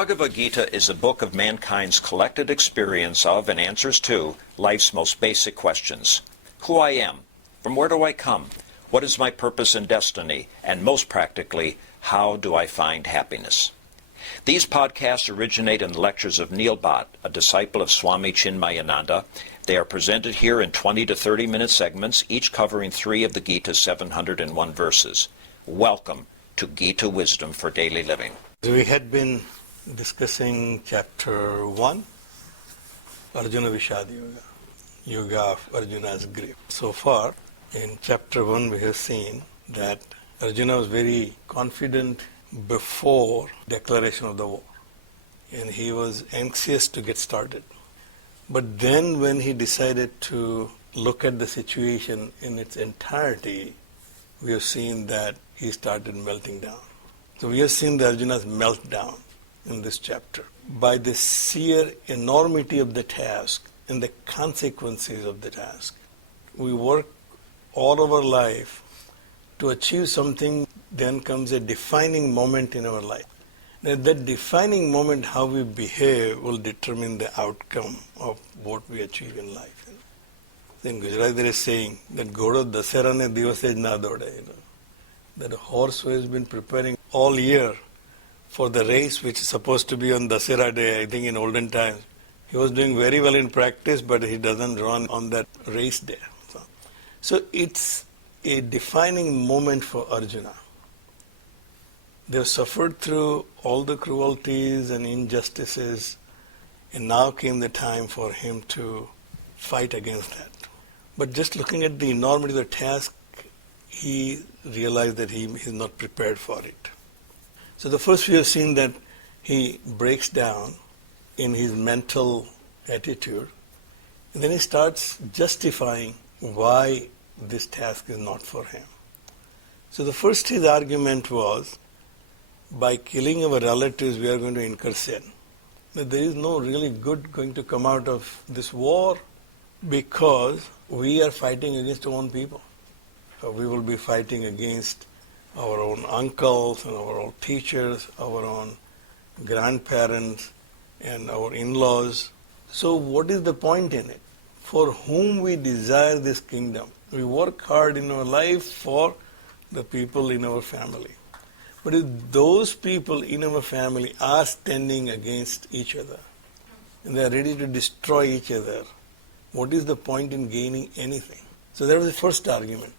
Bhagavad Gita is a book of mankind's collected experience of and answers to life's most basic questions. Who I am, from where do I come, what is my purpose and destiny, and most practically, how do I find happiness? These podcasts originate in the lectures of Neil Bhatt, a disciple of Swami Chinmayananda. They are presented here in 20 to 30-minute segments, each covering 3 of the Gita's 701 verses. Welcome to Gita Wisdom for Daily Living. We had been discussing chapter 1, Arjuna Vishad Yoga, Yoga of Arjuna's grief. So far, in chapter 1 we have seen that Arjuna was very confident before declaration of the war, and he was anxious to get started. But then when he decided to look at the situation in its entirety, we have seen that he started melting down. So we have seen the Arjuna's meltdown in this chapter. By the sheer enormity of the task and the consequences of the task, we work all of our life to achieve something. Then comes a defining moment in our life. Now, that defining moment, how we behave, will determine the outcome of what we achieve in life. In Gujarat there is saying that Ghodo Dasera ne divase na dode. That a horse who has been preparing all year for the race which is supposed to be on Dasera day, I think in olden times, he was doing very well in practice, but he doesn't run on that race day. So it's a defining moment for Arjuna. They have suffered through all the cruelties and injustices, and now came the time for him to fight against that. But just looking at the enormity of the task, he realized that he is not prepared for it. So the first we have seen that he breaks down in his mental attitude, and then he starts justifying why this task is not for him. So the first his argument was, by killing our relatives we are going to incur sin. That there is no really good going to come out of this war because we are fighting against our own people. We will be fighting against our own uncles and our own teachers, our own grandparents and our in-laws. So what is the point in it? For whom we desire this kingdom. We work hard in our life for the people in our family. But if those people in our family are standing against each other and they are ready to destroy each other, what is the point in gaining anything? So that was the first argument.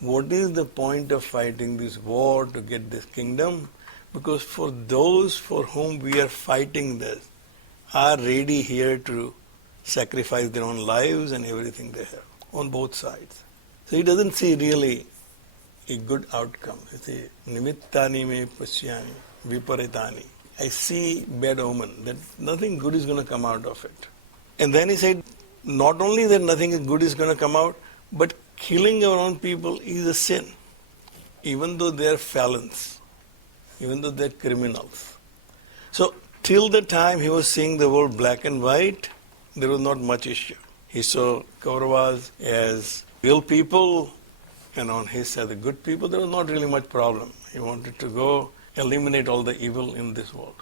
What is the point of fighting this war to get this kingdom? Because for those for whom we are fighting this are ready here to sacrifice their own lives and everything they have on both sides. So he doesn't see really a good outcome. He says, Nimittani me pashyami viparitani. I see bad omen, that nothing good is going to come out of it. And then he said, not only that nothing good is going to come out, but killing our own people is a sin, even though they are felons, even though they are criminals. So till the time he was seeing the world black and white, there was not much issue. He saw Kauravas as real people, and on his side the good people. There was not really much problem. He wanted to go eliminate all the evil in this world.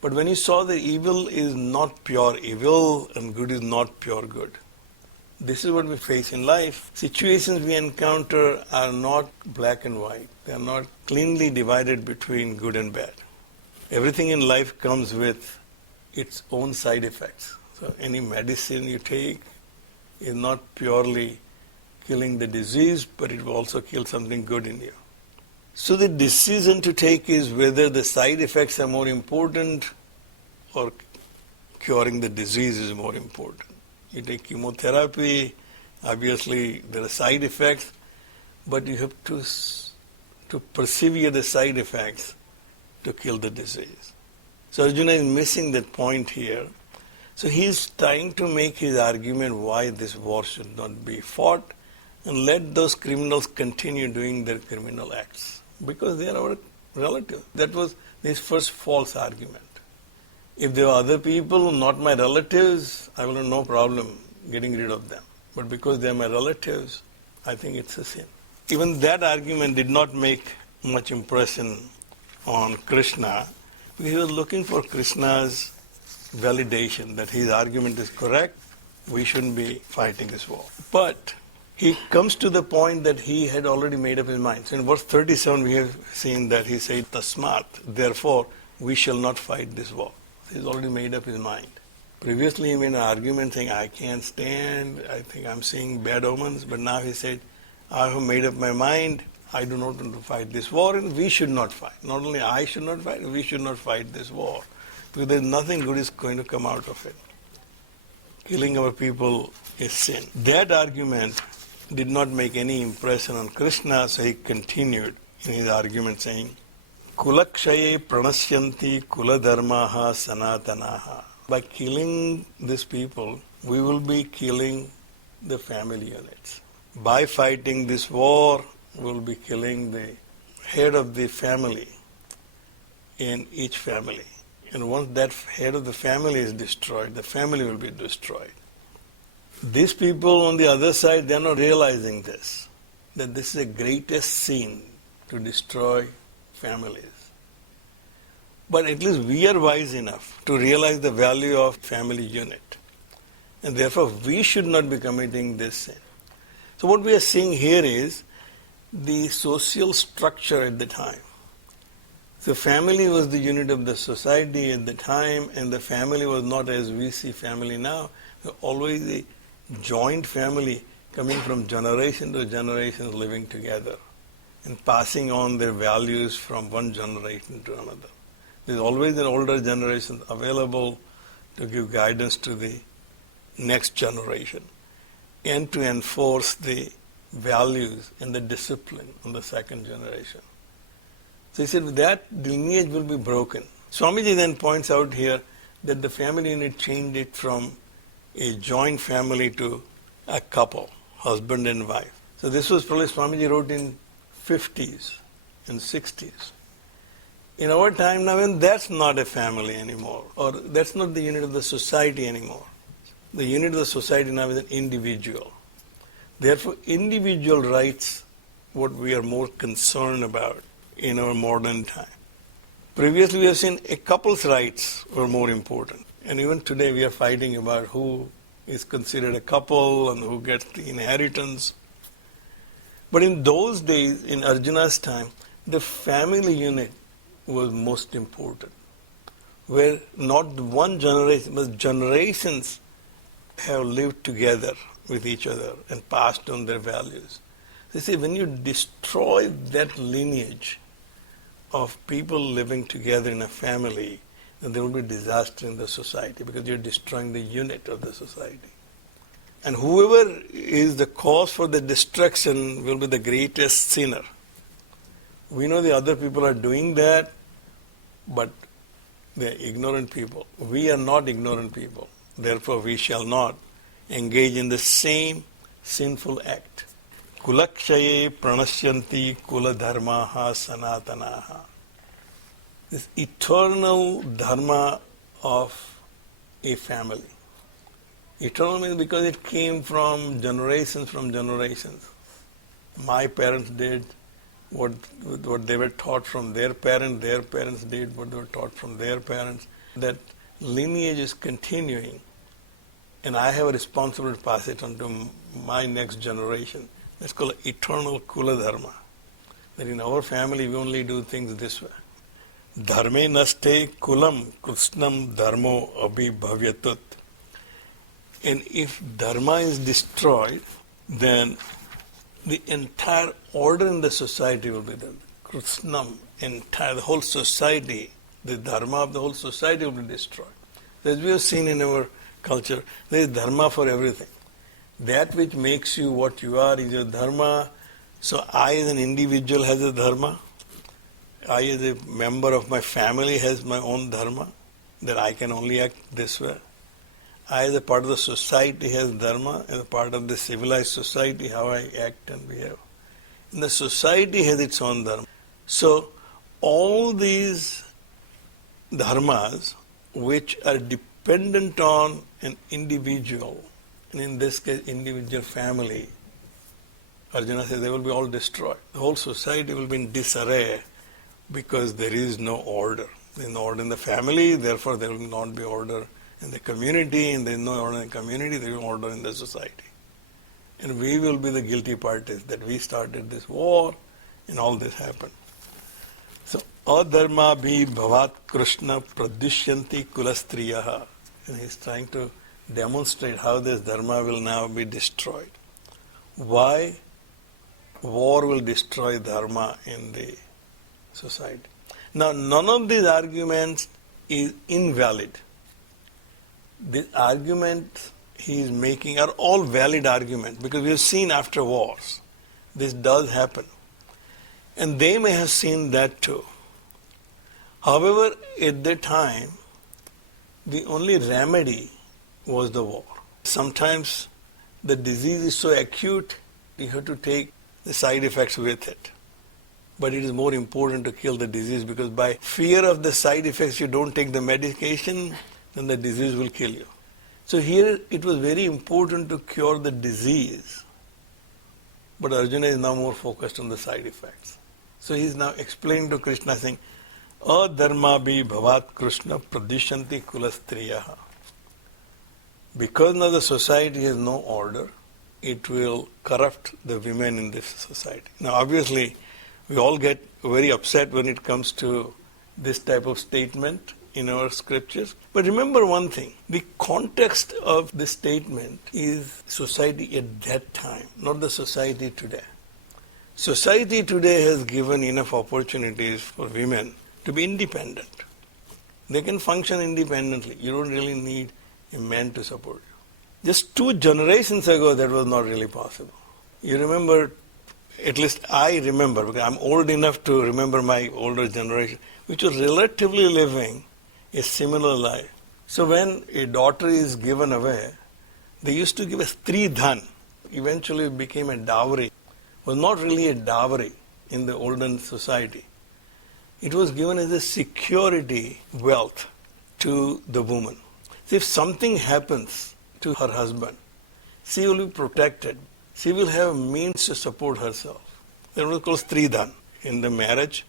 But when he saw the evil is not pure evil and good is not pure good, this is what we face in life. Situations we encounter are not black and white. They are not cleanly divided between good and bad. Everything in life comes with its own side effects. So any medicine you take is not purely killing the disease, but it will also kill something good in you. So the decision to take is whether the side effects are more important or curing the disease is more important. You take chemotherapy, obviously there are side effects, but you have to persevere the side effects to kill the disease. So Arjuna is missing that point here. So he is trying to make his argument why this war should not be fought and let those criminals continue doing their criminal acts because they are our relatives. That was his first false argument. If there are other people, not my relatives, I will have no problem getting rid of them. But because they are my relatives, I think it's a sin. Even that argument did not make much impression on Krishna, He was looking for Krishna's validation that his argument is correct, we shouldn't be fighting this war. But he comes to the point that he had already made up his mind. So in verse 37 we have seen that he said, Tasmat, therefore we shall not fight this war. He's already made up his mind. Previously he made an argument saying, I can't stand, I think I'm seeing bad omens, but now he said, I have made up my mind, I do not want to fight this war, and we should not fight. Not only I should not fight, we should not fight this war. Because there's nothing good is going to come out of it. Killing our people is sin. That argument did not make any impression on Krishna, so he continued in his argument saying, Kulakshaye pranasyanti kuladharmaha sanatanaha. By killing these people, we will be killing the family units. By fighting this war, we will be killing the head of the family in each family. And once that head of the family is destroyed, the family will be destroyed. These people on the other side, they are not realizing this, that this is the greatest sin to destroy families. But at least we are wise enough to realize the value of family unit. And therefore we should not be committing this sin. So what we are seeing here is the social structure at the time. So family was the unit of the society at the time, and the family was not as we see family now. Always a joint family coming from generation to generation living together and passing on their values from one generation to another. There's always an older generation available to give guidance to the next generation and to enforce the values and the discipline on the second generation. So he said that lineage will be broken. Swamiji then points out here that the family unit changed it from a joint family to a couple, husband and wife. So this was probably Swamiji wrote in 50s and 60s. In our time now, and that's not a family anymore, or that's not the unit of the society anymore. The unit of the society now is an individual. Therefore, individual rights, what we are more concerned about in our modern time. Previously we have seen a couple's rights were more important. And even today we are fighting about who is considered a couple and who gets the inheritance. But in those days, in Arjuna's time, the family unit was most important. Where not one generation, but generations have lived together with each other and passed on their values. You see, when you destroy that lineage of people living together in a family, then there will be disaster in the society because you're destroying the unit of the society. And whoever is the cause for the destruction will be the greatest sinner. We know the other people are doing that, but they're ignorant people. We are not ignorant people. Therefore, we shall not engage in the same sinful act. Kulakshaye pranasyanti kula dharmaha sanatanaha. This eternal dharma of a family. Eternal means because it came from generations. My parents did what they were taught from their parents did what they were taught from their parents. That lineage is continuing, and I have a responsibility to pass it on to my next generation. That's called eternal kula dharma. That in our family we only do things this way. Dharme naste kulam krushnam dharmo abhibhavyatut. And if dharma is destroyed, then the entire order in the society will be done. Krushnam, the whole society, the dharma of the whole society will be destroyed. As we have seen in our culture, there is dharma for everything. That which makes you what you are is your dharma. So I as an individual has a dharma. I as a member of my family has my own dharma, that I can only act this way. I as a part of the society has dharma, as a part of the civilized society, how I act and behave. And the society has its own dharma. So all these dharmas which are dependent on an individual, and in this case individual family, Arjuna says they will be all destroyed. The whole society will be in disarray because there is no order. There is no order in the family, therefore there will not be order in the community, and there is no order in the community, there is no order in the society. And we will be the guilty parties that we started this war and all this happened. So, adharma bhi bhavat krishna pradyushyanti kulastriyaha. And he's trying to demonstrate how this dharma will now be destroyed. Why war will destroy dharma in the society. Now, none of these arguments is invalid. The arguments he is making are all valid arguments because we have seen after wars this does happen. And they may have seen that too. However, at that time, the only remedy was the war. Sometimes the disease is so acute, you have to take the side effects with it. But it is more important to kill the disease because by fear of the side effects, you don't take the medication, then the disease will kill you. So here it was very important to cure the disease. But Arjuna is now more focused on the side effects. So he is now explaining to Krishna saying, adharma bhi bhavat krishna pradyushanti kulastriyaha. Because now the society has no order, it will corrupt the women in this society. Now obviously, we all get very upset when it comes to this type of statement in our scriptures. But remember one thing, the context of this statement is society at that time, not the society today. Society today has given enough opportunities for women to be independent. They can function independently. You don't really need a man to support you. Just 2 generations ago, that was not really possible. You remember, at least I remember, because I'm old enough to remember my older generation, which was relatively living a similar life. So when a daughter is given away, they used to give a stridhan. Eventually it became a dowry. It was not really a dowry in the olden society. It was given as a security wealth to the woman. So if something happens to her husband, she will be protected. She will have means to support herself. That was called stridhan. In the marriage,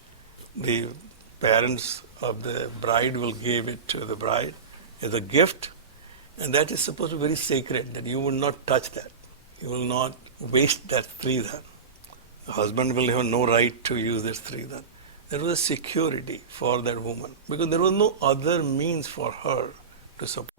the parents of the bride will give it to the bride as a gift, and that is supposed to be very sacred, that you will not touch that. You will not waste that stridhan. The husband will have no right to use that stridhan. There was a security for that woman because there was no other means for her to support.